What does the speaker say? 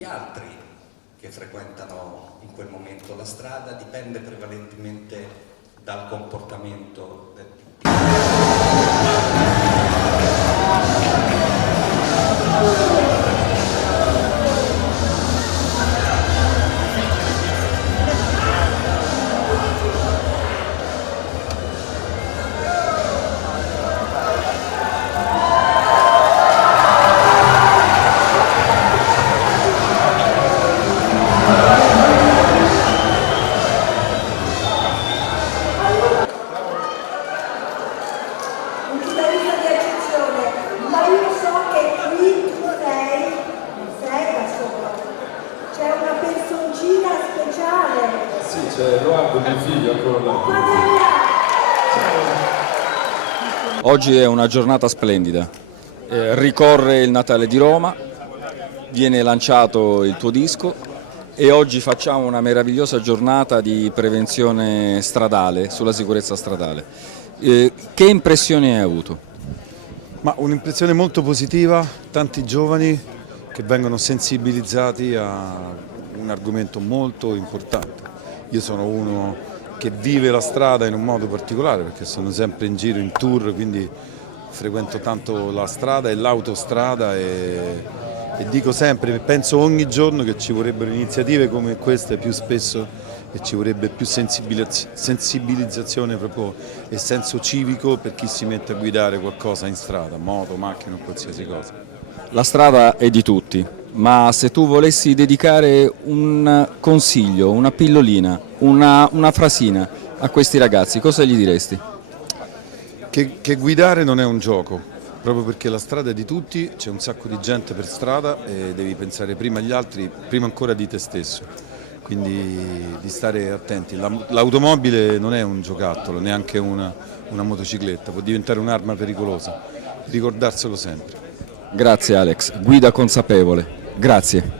Gli altri che frequentano in quel momento la strada dipende prevalentemente dal comportamento del Oggi è una giornata splendida, ricorre il Natale di Roma, viene lanciato il tuo disco e oggi facciamo una meravigliosa giornata di prevenzione stradale, sulla sicurezza stradale. Che impressioni hai avuto? Ma un'impressione molto positiva, tanti giovani che vengono sensibilizzati a un argomento molto importante. Io sono uno che vive la strada in un modo particolare perché sono sempre in giro in tour, quindi frequento tanto la strada e l'autostrada e dico sempre, penso ogni giorno che ci vorrebbero iniziative come queste più spesso e ci vorrebbe più sensibilizzazione proprio e senso civico per chi si mette a guidare qualcosa in strada, moto, macchina o qualsiasi cosa. La strada è di tutti, ma se tu volessi dedicare un consiglio, una pillolina, una frasina a questi ragazzi, cosa gli diresti? Che guidare non è un gioco, proprio perché la strada è di tutti, c'è un sacco di gente per strada e devi pensare prima agli altri, prima ancora di te stesso, quindi di stare attenti. L'automobile non è un giocattolo, neanche una motocicletta, può diventare un'arma pericolosa, ricordarselo sempre. Grazie Alex, guida consapevole, grazie.